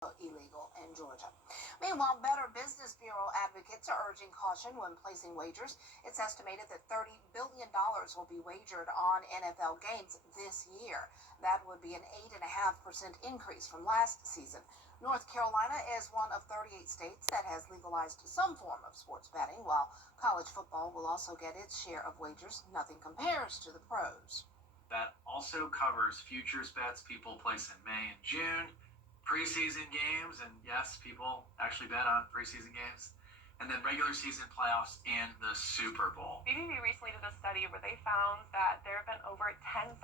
illegal in Georgia. Meanwhile, Better Business Bureau advocates are urging caution when placing wagers. It's estimated that $30 billion will be wagered on NFL games this year. That would be an 8.5% increase from last season. North Carolina is one of 38 states that has legalized some form of sports betting, while college football will also get its share of wagers. Nothing compares to the pros. That also covers futures bets people place in May and June, preseason games, and yes, people actually bet on preseason games, and then regular season playoffs and the Super Bowl. BBB recently did a study where they found that there have been over 10,000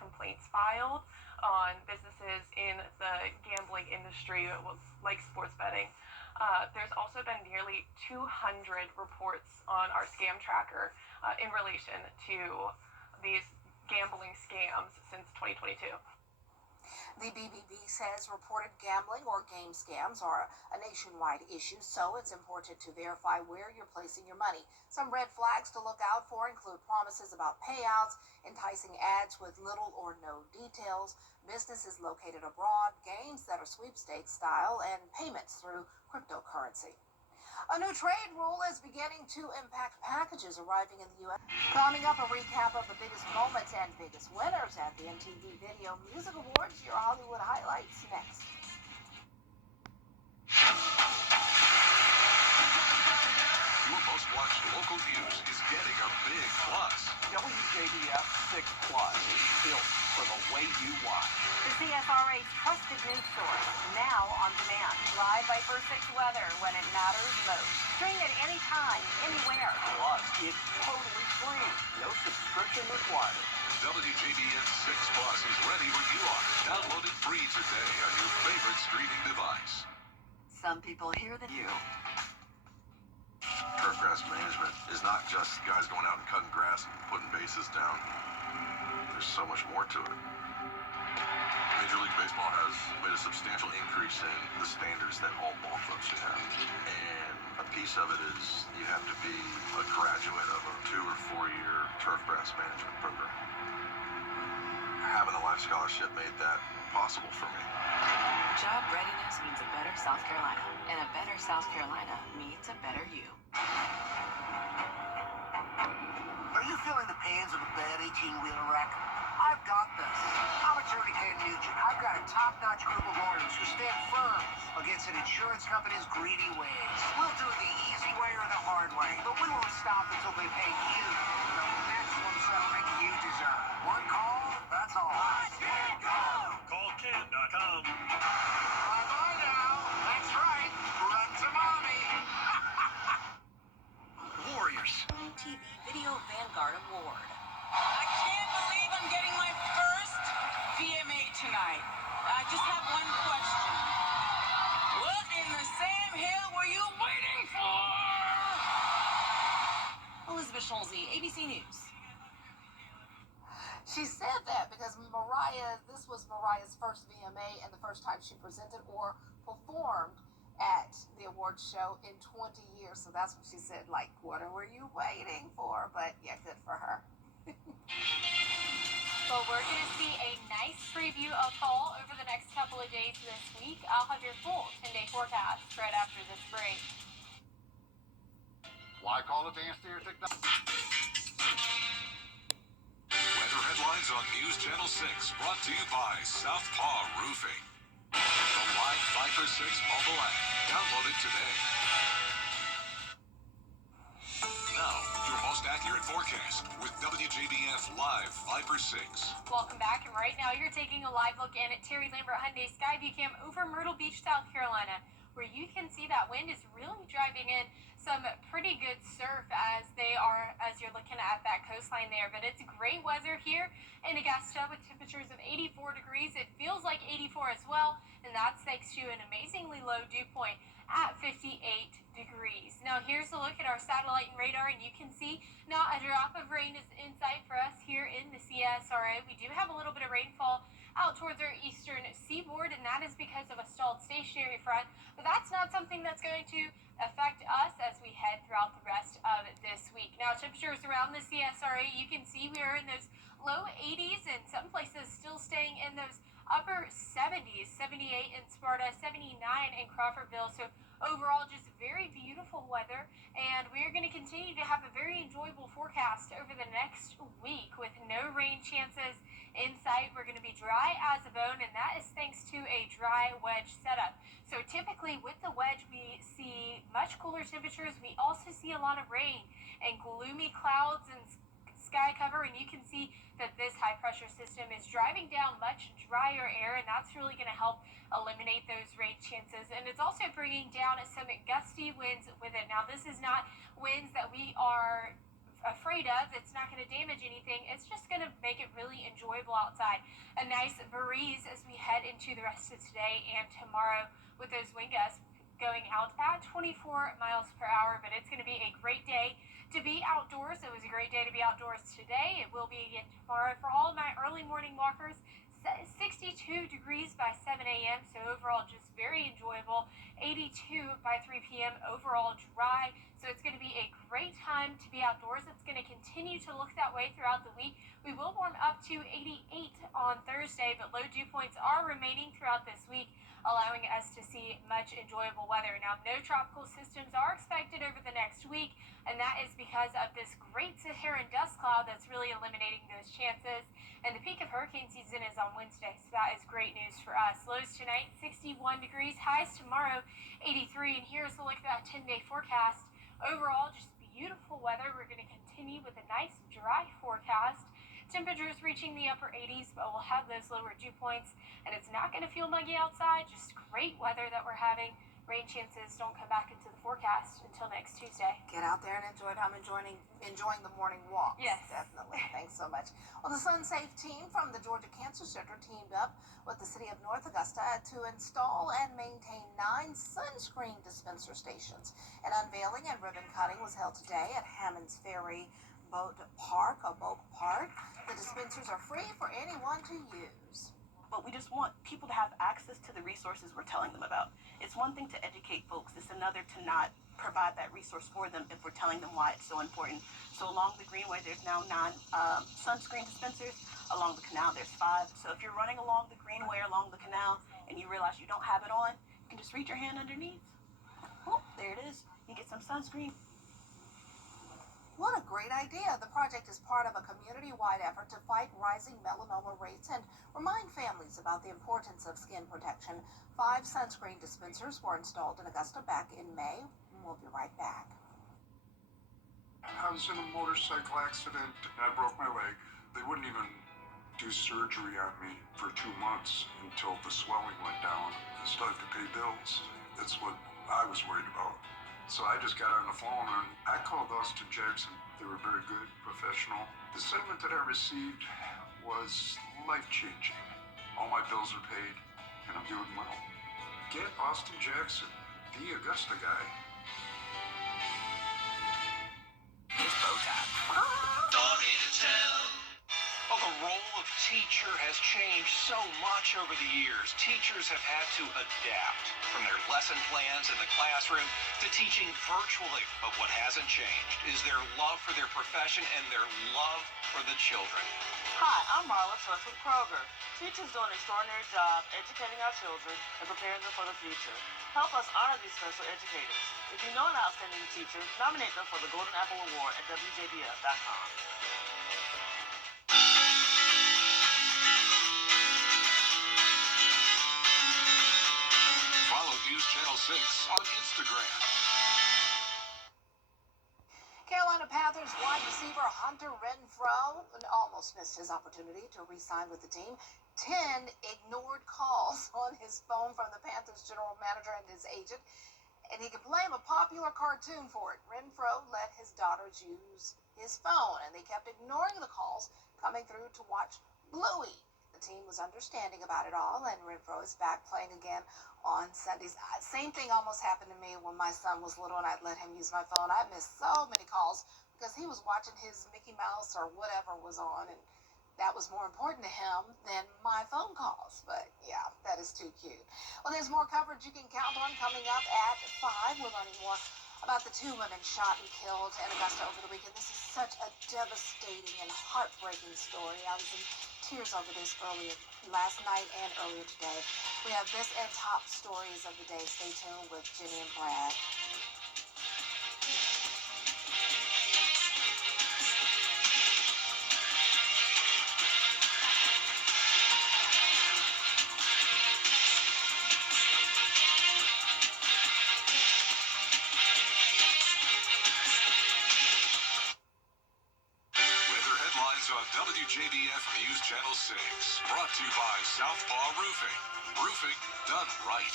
complaints filed on businesses in the gambling industry, like sports betting. There's also been nearly 200 reports on our scam tracker in relation to these gambling scams since 2022. The BBB says reported gambling or game scams are a nationwide issue, so it's important to verify where you're placing your money. Some red flags to look out for include promises about payouts, enticing ads with little or no details, businesses located abroad, games that are sweepstakes style, and payments through cryptocurrency. A new trade rule is beginning to impact packages arriving in the U.S. Coming up, a recap of the biggest moments and biggest winners at the MTV Video Music Awards. Your Hollywood highlights next. Your most watched local news is getting a big plus. WJBF 6 Plus, built for the way you watch. The CSRA's trusted news source, now on demand. Live by First 6 weather when it matters most. Stream it anytime, anywhere. Plus, it's totally free. No subscription required. WJBF 6 Plus is ready when you are. Download it free today on your favorite streaming device. Some people hear the you. Turfgrass management is not just guys going out and cutting grass and putting bases down. There's so much more to it. Major League Baseball has made a substantial increase in the standards that all ball clubs should have. And a piece of it is you have to be a graduate of a 2 or 4 year turfgrass management program. Having a life scholarship made that possible for me. Job readiness means a better South Carolina. And a better South Carolina means a better you. Are you feeling the pains of a bad 18-wheeler wreck? I've got this. I'm attorney Ken Nugent. I've got a top-notch group of lawyers who stand firm against an insurance company's greedy ways. We'll do it the easy way or the hard way, but we won't stop until they pay you the maximum settlement you deserve. One call, that's all. Watch it go! CallKen.com. Bye-bye now. That's right. Run to mommy. Warriors. TV Video Vanguard Award. I can't believe I'm getting my first VMA tonight. I just have one question. What in the Sam Hill were you waiting for? Elizabeth Schulze, ABC News. She said that because this was Mariah's first VMA and the first time she presented or performed at the awards show in 20 years. So that's what she said, like, what were you waiting for? But yeah, good for her. Well, we're going to see a nice preview of fall over the next couple of days this week. I'll have your full 10-day forecast right after this break. Why call advanced air technology? Weather headlines on News Channel 6, brought to you by Southpaw Roofing. The live 5 for 6 mobile app. Download it today. Now, your most accurate forecast with WJBF Live 5 for 6. Welcome back, and right now you're taking a live look in at Terry Lambert Hyundai Skyview Cam over Myrtle Beach, South Carolina, where you can see that wind is really driving in some pretty good surf as you're looking at that coastline there. But it's great weather here in Augusta with temperatures of 84 degrees. It feels like 84 as well, and that's thanks to an amazingly low dew point at 58 degrees. Now here's a look at our satellite and radar, and you can see not a drop of rain is in sight for us here in the CSRA. We do have a little bit of rainfall out towards our eastern seaboard, and that is because of a stalled stationary front, but that's not something that's going to affect us as we head throughout the rest of this week. Now, temperatures around the CSRA, you can see we are in those low 80s, and some places still staying in those upper 70s, 78 in Sparta, 79 in Crawfordville. So overall, just very beautiful weather, and we're going to continue to have a very enjoyable forecast over the next week with no rain chances in sight. We're going to be dry as a bone, and that is thanks to a dry wedge setup. So typically with the wedge, we see much cooler temperatures. We also see a lot of rain and gloomy clouds and sky cover, and you can see that this high pressure system is driving down much drier air, and that's really going to help eliminate those rain chances. And it's also bringing down some gusty winds with it. Now, this is not winds that we are afraid of. It's not going to damage anything. It's just going to make it really enjoyable outside. A nice breeze as we head into the rest of today and tomorrow with those wind gusts going out at 24 miles per hour. But it's going to be a great day to be outdoors. It was a great day to be outdoors today. It will be again tomorrow for all of my early morning walkers. 62 degrees by 7 a.m. So overall, just very enjoyable. 82 by 3 p.m. Overall dry. So it's going to be a great time to be outdoors. It's going to continue to look that way throughout the week. We will warm up to 88 on Thursday, but low dew points are remaining throughout this week, allowing us to see much enjoyable weather. Now, no tropical systems are expected over the next week, and that is because of this great Saharan dust cloud that's really eliminating those chances. And the peak of hurricane season is on Wednesday, so that is great news for us. Lows tonight, 61 degrees. Highs tomorrow, 83. And here's a look at that 10-day forecast. Overall, just beautiful weather. We're going to continue with a nice dry forecast. Temperatures reaching the upper 80s, but we'll have those lower dew points, and it's not going to feel muggy outside. Just great weather that we're having. Rain chances don't come back into the forecast until next Tuesday. Get out there and enjoy it. I'm enjoying the morning walks. Yes. Definitely. Thanks so much. Well, the SunSafe team from the Georgia Cancer Center teamed up with the city of North Augusta to install and maintain 9 sunscreen dispenser stations. An unveiling and ribbon cutting was held today at Hammond's Ferry Boat Park. The dispensers are free for anyone to use. But we just want people to have access to the resources we're telling them about. It's one thing to educate folks. It's another to not provide that resource for them if we're telling them why it's so important. So along the Greenway, there's now 9 sunscreen dispensers. Along the canal, there's 5. So if you're running along the Greenway or along the canal and you realize you don't have it on, you can just reach your hand underneath. Oh, there it is. You get some sunscreen. What a great idea. The project is part of a community-wide effort to fight rising melanoma rates and remind families about the importance of skin protection. 5 sunscreen dispensers were installed in Augusta back in May. We'll be right back. I was in a motorcycle accident and I broke my leg. They wouldn't even do surgery on me for 2 months until the swelling went down. I still have to pay bills. That's what I was worried about. So I just got on the phone and I called Austin Jackson. They were very good, professional. The settlement that I received was life-changing. All my bills are paid and I'm doing well. Get Austin Jackson, the Augusta guy. It's bow time. Story to tell. Well, the role of teacher has changed so much over the years. Teachers have had to adapt from their lesson plans in the classroom to teaching virtually. But what hasn't changed is their love for their profession and their love for the children. Hi, I'm Marla Trust with Kroger. Teachers do an extraordinary job educating our children and preparing them for the future. Help us honor these special educators. If you know an outstanding teacher, nominate them for the Golden Apple Award at WJBF.com. Follow News Channel 6 on Instagram. Carolina Panthers wide receiver Hunter Renfrow almost missed his opportunity to re-sign with the team. 10 ignored calls on his phone from the Panthers general manager and his agent, and he could blame a popular cartoon for it. Renfrow let his daughters use his phone, and they kept ignoring the calls coming through to watch Bluey. The team was understanding about it all, and Renfrow is back playing again on Sundays. Same thing almost happened to me when my son was little and I'd let him use my phone. I missed so many calls because he was watching his Mickey Mouse or whatever was on, and that was more important to him than my phone calls. But yeah, that is too cute. Well, there's more coverage you can count on coming up at 5. We're learning more about the 2 women shot and killed in Augusta over the weekend. This is such a devastating and heartbreaking story. I was in tears over this last night and earlier today. We have this and top stories of the day. Stay tuned with Jenny and Brad. On WJBF News Channel 6, brought to you by Southpaw Roofing. Roofing done right.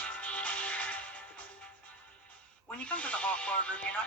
When you come to the Hawk Bar Group, you're not